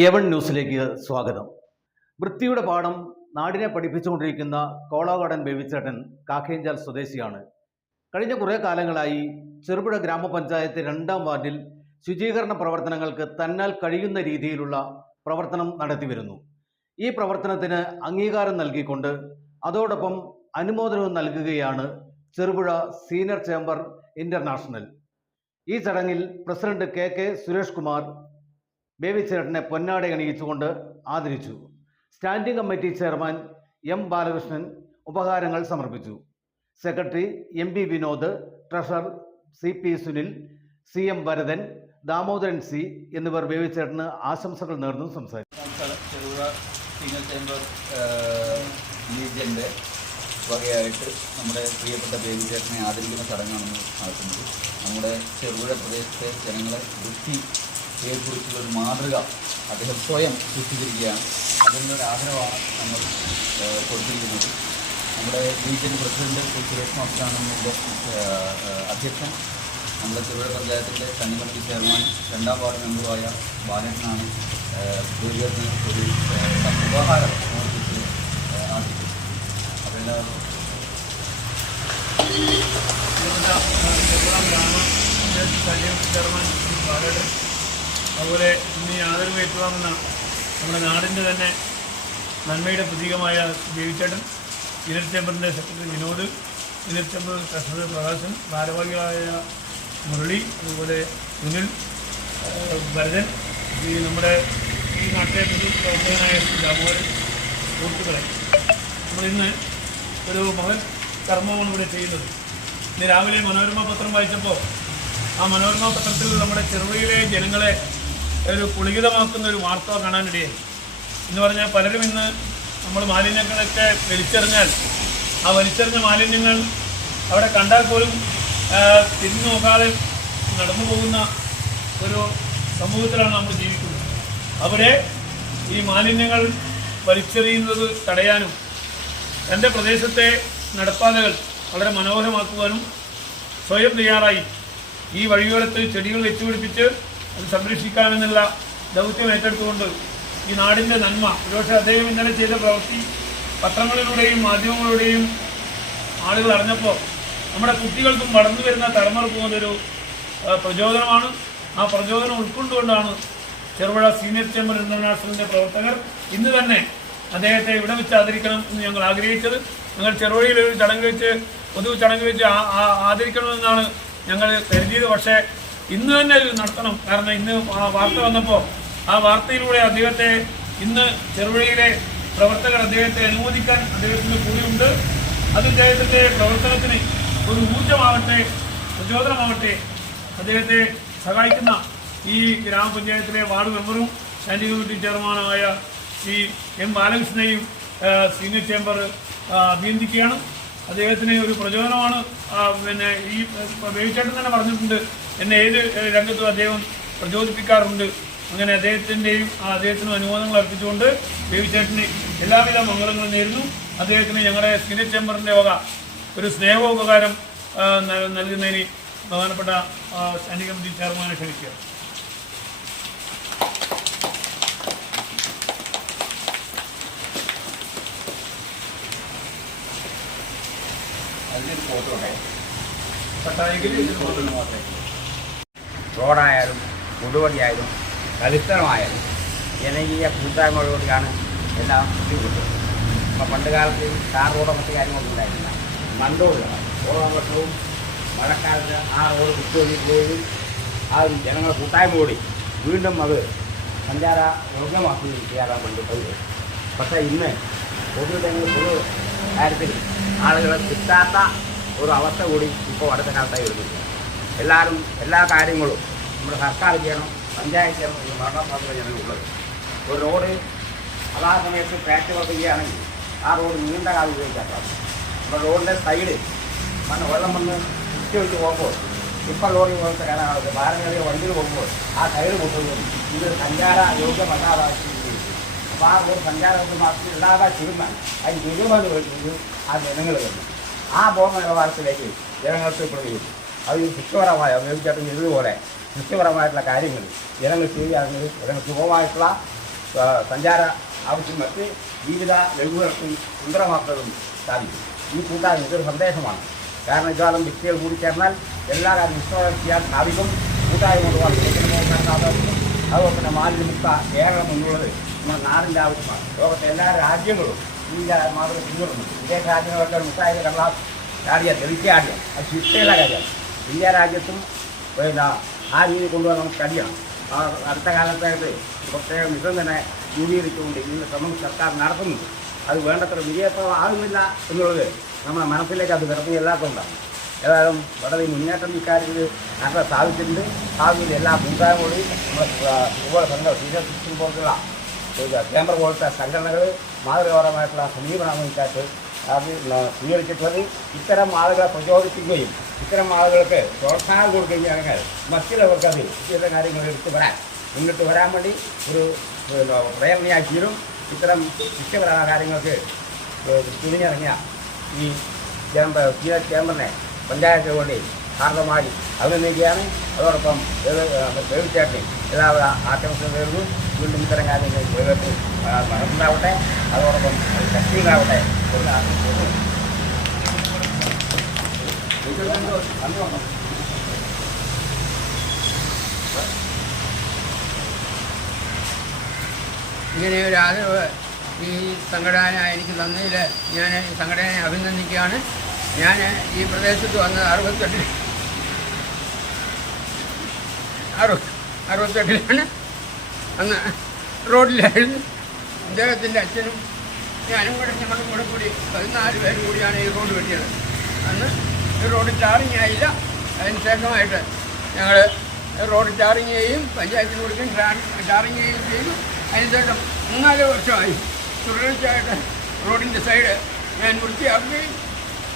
എവൺ ന്യൂസിലേക്ക് സ്വാഗതം. വൃത്തിയുടെ പാഠം നാടിനെ പഠിപ്പിച്ചുകൊണ്ടിരിക്കുന്ന കോളാകടൻ ബേബിച്ചേട്ടൻ കാക്കേഞ്ചാൽ സ്വദേശിയാണ്. കഴിഞ്ഞ കുറേ കാലങ്ങളായി ചെറുപുഴ ഗ്രാമപഞ്ചായത്ത് രണ്ടാം വാർഡിൽ ശുചീകരണ പ്രവർത്തനങ്ങൾക്ക് തന്നാൽ കഴിയുന്ന രീതിയിലുള്ള പ്രവർത്തനം നടത്തിവരുന്നു. ഈ പ്രവർത്തനത്തിന് അംഗീകാരം നൽകിക്കൊണ്ട് അതോടൊപ്പം അനുമോദനവും നൽകുകയാണ് ചെറുപുഴ സീനിയർ ചേംബർ ഇന്റർനാഷണൽ. ഈ ചടങ്ങിൽ president K K Suresh Kumar Baby ചേട്ടനെ പൊന്നാട അണിയിച്ചുകൊണ്ട് ആദരിച്ചു. Standing committee chairman M Balakrishnan ഉപഹാരങ്ങൾ സമർപ്പിച്ചു. Secretary M P Vinod treasurer C P Sunil C M Varadan Damodaran C എന്നിവർ ബേബി ചേട്ടന് ആശംസകൾ നേർന്നു സംസാരിച്ചു. സീനിയർ ചേംബർ ലീഗിന്റെ വകയായിട്ട് നമ്മുടെ പ്രിയപ്പെട്ട ബേബി ചേട്ടനെ ആദരിക്കുന്ന ചടങ്ങാണെന്ന് നടത്തുന്നത് നമ്മുടെ ചെറുപുഴ പ്രദേശത്തെ ജനങ്ങളെ വൃത്തിയെക്കുറിച്ചുള്ള ഒരു മാതൃക അദ്ദേഹം സ്വയം സൃഷ്ടിച്ചിരിക്കുകയാണ്. അതിനുള്ള ഒരു ആഗ്രഹമാണ് നമ്മൾ കൊടുത്തിരിക്കുന്നത്. നമ്മുടെ ലീഗിന്റെ പ്രസിഡന്റ് ശ്രീ സുരേഷ് മാസ്റ്ററാണ് അധ്യക്ഷൻ. നമ്മുടെ ചെറുപുഴ പഞ്ചായത്തിന്റെ കന്നിമത്തി ചെയർമാൻ രണ്ടാം വാർഡ് മെമ്പറുമായ ബാലകൃഷ്ണനാണ് ദൂരത്തിന് ഒരു ഉപഹാരം സമർപ്പിച്ച് ആദരിക്കുന്നത് അപ്പോൾ എല്ലാവർക്കും ചെയർമാൻ ശ്രീ അതുപോലെ ഇന്ന് ഈ ആദരവ് ഏറ്റുവാങ്ങുന്ന നമ്മുടെ നാടിന്റെ തന്നെ നന്മയുടെ പ്രതീകമായ ദേവിച്ചേട്ടൻ ചേംബറിന്റെ secretary Vinod chamber treasurer Prakashan ഭാരവാഹികളായ മുരളി അതുപോലെ സുനിൽ ഭരതൻ ഈ നമ്മുടെ ഈ നാട്ടിലെ പൊതു പ്രവർത്തകനായ ദാമോദരൻ സുഹൃത്തുക്കളെ നമ്മളിന്ന് ഒരു മകൻ കർമ്മമാണ് ഇവിടെ ചെയ്യുന്നത്. ഇന്ന് രാവിലെ മനോരമ പത്രം വായിച്ചപ്പോൾ ആ മനോരമ പത്രത്തിൽ നമ്മുടെ ചെറുവയിലെ ജനങ്ങളെ ഒരു പുളികിതമാക്കുന്ന ഒരു വാർത്ത കാണാനിടയായി. എന്ന് പറഞ്ഞാൽ പലരും ഇന്ന് നമ്മൾ മാലിന്യങ്ങളൊക്കെ വലിച്ചെറിഞ്ഞാൽ ആ വലിച്ചെറിഞ്ഞ മാലിന്യങ്ങൾ അവിടെ കണ്ടാൽ പോലും തിരിഞ്ഞു നോക്കാതെ നടന്നു പോകുന്ന ഒരു സമൂഹത്തിലാണ് നമ്മൾ ജീവിക്കുന്നത്. അവിടെ ഈ മാലിന്യങ്ങൾ വലിച്ചെറിയുന്നത് തടയാനും എന്റെ പ്രദേശത്തെ നടപ്പാതകൾ വളരെ മനോഹരമാക്കുവാനും സ്വയം തയ്യാറായി. ഈ വഴിയോരത്ത് ചെടികൾ വെച്ചുപിടിപ്പിച്ച് അത് സംരക്ഷിക്കാമെന്നുള്ള ദൗത്യം ഏറ്റെടുത്തുകൊണ്ട് ഈ നാടിന്റെ നന്മ ഒരുപക്ഷെ അദ്ദേഹം ഇന്നലെ ചെയ്ത പ്രവൃത്തി പത്രങ്ങളിലൂടെയും മാധ്യമങ്ങളിലൂടെയും ആളുകൾ അറിഞ്ഞപ്പോൾ നമ്മുടെ കുട്ടികൾക്കും വളർന്നു വരുന്ന തലമുറക്കും അതൊരു പ്രചോദനമാണ്. ആ പ്രചോദനം ഉൾക്കൊണ്ടുകൊണ്ടാണ് ചെറുപുഴ സീനിയർ ചേംബർ ഇന്റർനാഷണലിന്റെ പ്രവർത്തകർ ഇന്ന് തന്നെ അദ്ദേഹത്തെ ഇവിടെ വെച്ച് ആദരിക്കണം എന്ന് ഞങ്ങൾ ആഗ്രഹിച്ചത്. ഞങ്ങൾ ചെറുപുഴയിൽ ഒരു ചടങ്ങ് വെച്ച് പൊതു ചടങ്ങ് വെച്ച് ആദരിക്കണമെന്നാണ് ഞങ്ങൾ കരുതിയത്. പക്ഷേ ഇന്ന് തന്നെ ഇത് നടത്തണം. കാരണം ഇന്ന് വാർത്ത വന്നപ്പോൾ ആ വാർത്തയിലൂടെ അദ്ദേഹത്തെ ഇന്ന് ചെറുപുഴയിലെ പ്രവർത്തകർ അദ്ദേഹത്തെ അനുമോദിക്കാൻ അദ്ദേഹത്തിന് കൂടിയുണ്ട്. അത് അദ്ദേഹത്തിന്റെ പ്രവർത്തനത്തിന് ഒരു ഊർജമാവട്ടെ പ്രചോദനമാവട്ടെ അദ്ദേഹത്തെ സഹായിക്കുന്ന ഈ ഗ്രാമപഞ്ചായത്തിലെ വാർഡ് മെമ്പറും സ്റ്റാൻഡിംഗ് കമ്മിറ്റി ചെയർമാനുമായ ശ്രീ എം ബാലകൃഷ്ണനെയും സീനിയർ ചേംബർ അഭിനന്ദിക്കുകയാണ് അദ്ദേഹത്തിന് ഒരു പ്രചോദനമാണ്. പിന്നെ ഈ വേവിച്ചേട്ടൻ തന്നെ പറഞ്ഞിട്ടുണ്ട് എന്നെ ഏത് രംഗത്തും അദ്ദേഹം പ്രചോദിപ്പിക്കാറുണ്ട്. അങ്ങനെ അദ്ദേഹത്തിന്റെയും അദ്ദേഹത്തിനും അനുമോദങ്ങൾ അർപ്പിച്ചുകൊണ്ട് ബേബിച്ചേട്ടന് എല്ലാവിധ മംഗളങ്ങളും നേരുന്നു. അദ്ദേഹത്തിന് ഞങ്ങളുടെ സിനി ചേംബറിന്റെ വക ഒരു സ്നേഹോപകാരം നൽകുന്നതിന് ബഹുമാനപ്പെട്ട സ്റ്റാൻഡിംഗ് കമ്മിറ്റി ചെയർമാനെ ക്ഷണിക്കുക ഫോട്ടോ ഉണ്ടോ? പട്ടായത്തിൽ ഫോട്ടോ മാത്രമേ റോഡായാലും കൊടുവടിയായാലും കളിസ്ഥലമായാലും ജനകീയ കൂട്ടായ്മകളോടെയാണ് എല്ലാം കിട്ടുന്നത് അപ്പം പണ്ട് കാലത്ത് കാർ റോഡോ മറ്റു കാര്യങ്ങളൊന്നും ഉണ്ടായിരുന്നില്ല. മണ്ടോടുകളാണ് ഓരോ വർഷവും മഴക്കാലത്ത് ആ റോഡ് കുത്തിയൊഴി പോയി ആ ജനങ്ങൾ കൂട്ടായ്മ കൂടി വീണ്ടും അത് സഞ്ചാര യോഗ്യമാക്കുകയും ചെയ്യാറാണ് പണ്ട് പതിവ്. പക്ഷേ ഇന്ന് പൊതു ജനങ്ങൾ പൊതു കാര്യത്തിൽ ആളുകൾ കിട്ടാത്ത ഒരു അവസ്ഥ കൂടി ഇപ്പോൾ അടുത്ത കാലത്തായി വരുന്നുണ്ട്. എല്ലാവരും എല്ലാ കാര്യങ്ങളും നമ്മുടെ സർക്കാർ ചെയ്യണം പഞ്ചായത്ത് ചെയ്യണം എന്ന് പറഞ്ഞാൽ മാത്രമേ ജനങ്ങളുള്ളത് ഒരു റോഡ് അതാ സമയത്ത് പാച്ച് വർക്ക് ചെയ്യുകയാണെങ്കിൽ ആ റോഡ് നീണ്ട കാലം ഉപയോഗിക്കാത്തതാണ് അപ്പോൾ റോഡിന്റെ സൈഡ് മണ്ണ് വെള്ളം വന്ന് കുത്തി വെച്ച് പോകുമ്പോൾ ഇപ്പം ലോറി പോലത്തെ കാണാൻ ഭാരമേറിയ വണ്ടിയിൽ പോകുമ്പോൾ ആ സൈഡ് കൊണ്ടുപോകും ഇത് സഞ്ചാര യോഗ്യമല്ലാതാക്കി അപ്പോൾ ആ റോഡ് സഞ്ചാര മാത്രം ഇല്ലാതാക്കി തീർന്നാൽ അതിന് തീരുമാനം വരുന്നത് ആ ജനങ്ങൾ വരുന്നു ആ ബോധ നിലവാരത്തിലേക്ക് ജനങ്ങൾക്ക് പ്രതികരിക്കും അത് ഈ സൃഷ്ടിപരമായ ഉപയോഗിച്ചിട്ട് ഇതുപോലെ സൃഷ്ടിപരമായിട്ടുള്ള കാര്യങ്ങൾ. ജനങ്ങൾ ചെയ്യുകയാണെങ്കിൽ ജനങ്ങൾ സുഖമായിട്ടുള്ള സഞ്ചാര ആവശ്യങ്ങൾക്ക് ജീവിത ലഘുകൾക്കും സുന്ദരമാക്കുന്നതും സാധിക്കും. ഈ കൂട്ടായ്മ ഇതൊരു സന്ദേശമാണ്. കാരണം ഇക്കാലം വ്യക്തികൾ കൂടി ചേർന്നാൽ എല്ലാ കാര്യം വിശ്വാസം ചെയ്യാൻ സാധിക്കും. കൂട്ടായ്മ കൊണ്ട് സാധിക്കും. അതുപോലെ തന്നെ മാലിന്യമുക്ത കേരളം എന്നുള്ളത് നമ്മുടെ നാടിന്റെ ആവശ്യമാണ്. ലോകത്തെ എല്ലാ രാജ്യങ്ങളും ഇന്ത്യ മാത്രം പിന്തുടരുന്നു. വിദേശ രാജ്യങ്ങളൊക്കെ മുട്ടായി കടലാസ് ചാടിയ തെളിച്ചാടിയ അത് ശിക്ഷയുള്ള കാര്യമാണ്. ഇന്ത്യ രാജ്യത്തും പിന്നെ ആ രീതി കൊണ്ടുപോകാൻ നമുക്ക് കഴിയണം ആ അടുത്ത കാലത്തായിട്ട് പ്രത്യേക മിഷൻ തന്നെ രൂപീകരിച്ചുകൊണ്ട് ഇതിൻ്റെ ശ്രമം സർക്കാർ നടത്തുന്നുണ്ട് അത് വേണ്ടത്ര വിജയപ്രദമാകുന്നില്ല എന്നുള്ളത് നമ്മുടെ മനസ്സിലേക്ക് അത് കിടന്നു എല്ലാത്തുകൊണ്ടാണ് ഏതായാലും വളരെ മുന്നേറ്റം ഇക്കാര്യത്തിൽ നല്ല സ്ഥാപിച്ചിട്ടുണ്ട് ഭാവിയിൽ എല്ലാ കൂട്ടായ്മകളും നമ്മുടെ ഇതുപോലെ സംഘം സീനിയർ സിസ്റ്റം പോലുള്ള ഒരു ചേംബർ പോലത്തെ സംഘടനകൾ മാതൃകാപരമായിട്ടുള്ള സമീപനമാണ് ഇക്കാര്യത്തിൽ അത് സ്വീകരിച്ചിട്ടുള്ളത് ഇത്തരം ആളുകളെ പ്രചോദിപ്പിക്കുകയും ഇത്തരം ആളുകൾക്ക് പ്രോത്സാഹനം കൊടുക്കുകയാണെങ്കിൽ മറ്റുള്ളവർക്ക് അത് ഇത്തരം കാര്യങ്ങൾ എടുത്തു വരാൻ മുന്നിട്ട് വരാൻ വേണ്ടി ഒരു പ്രേരണയായി തീരും. ഇത്തരം ഇഷ്ടപരമായ കാര്യങ്ങൾക്ക് തിരിഞ്ഞിറങ്ങിയ ഈ ചേംബർ ചേംബറിനെ പഞ്ചായത്തിന് വേണ്ടി ഹാർദമായി അഭിനന്ദിക്കുകയാണ്. അതോടൊപ്പം ചേട്ടനെ എല്ലാവരും ആക്രമിച്ചു നേരുന്നു. വീണ്ടും ഇത്തരം കാര്യങ്ങൾ ജീവിതത്തിൽ അതോടൊപ്പം ശക്തികളാവട്ടെ എന്ന് ഇങ്ങനെ ഒരു ആദരവ് ഈ സംഘടന എനിക്ക് തന്നതിൽ ഞാൻ ഈ സംഘടനയെ അഭിനന്ദിക്കുകയാണ്. ഞാൻ ഈ പ്രദേശത്ത് വന്നത് അറുപത്തെട്ടിൽ അറു അറുപത്തെട്ടിലാണ് അന്ന് റോഡിലായിരുന്നു. അദ്ദേഹത്തിന്റെ അച്ഛനും ഞാനും കൂടെ ഞങ്ങളും കൂടെ കൂടി പതിനാല് പേരും കൂടിയാണ് ഈ റോഡ് വെട്ടിയത്. അന്ന് റോഡ് ടാറിങ് ആയില്ല. അതിന് ശേഷമായിട്ട് ഞങ്ങൾ റോഡ് ടാറിങ് ചെയ്യും പഞ്ചായത്തിന് കൊടുക്കും ടാറിങ് ചെയ്യുകയും ചെയ്തു അതിനുശേഷം മൂന്നാൽ വർഷമായി തുടർച്ചയായിട്ട് റോഡിന്റെ സൈഡ് ഞാൻ വൃത്തിയാക്കുകയും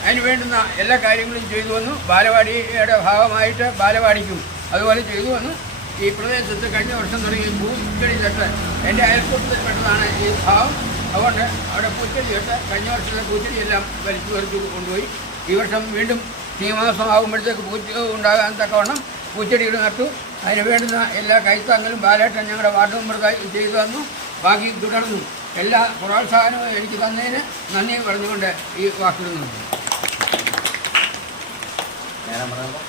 അതിന് വേണ്ടുന്ന എല്ലാ കാര്യങ്ങളും ചെയ്തു വന്നു. ബാലവാടിയുടെ ഭാഗമായിട്ട് ബാലവാടിക്കും അതുപോലെ ചെയ്തു വന്നു. ഈ പ്രദേശത്ത് കഴിഞ്ഞ വർഷം തുടങ്ങി പൂച്ചെടി തൊട്ട് എന്റെ അയൽക്കൂട്ടത്തിൽപ്പെട്ടതാണ് ഈ ഭാഗം. അതുകൊണ്ട് അവിടെ പൂച്ചെടി തൊട്ട് കഴിഞ്ഞ വർഷത്തെ പൂച്ചെടിയെല്ലാം വലിച്ചു വലിച്ചു കൊണ്ടുപോയി. ഈ വർഷം വീണ്ടും മാസം ആകുമ്പോഴത്തേക്ക് പൂച്ച ഉണ്ടാകാൻ തക്കവണ്ണം പൂച്ചെടികൾ നട്ടു. അതിന് വേണ്ടുന്ന എല്ലാ കൈത്താങ്ങലും ബാലേട്ടൻ ഞങ്ങളുടെ വാർഡ് മെമ്പർക്കായി ചെയ്തു തന്നു. ബാക്കി തുടർന്നു. എല്ലാ പ്രോത്സാഹനവും എനിക്ക് തന്നതിന് നന്ദി പറഞ്ഞുകൊണ്ട് ഈ നേരം പറഞ്ഞപ്പോൾ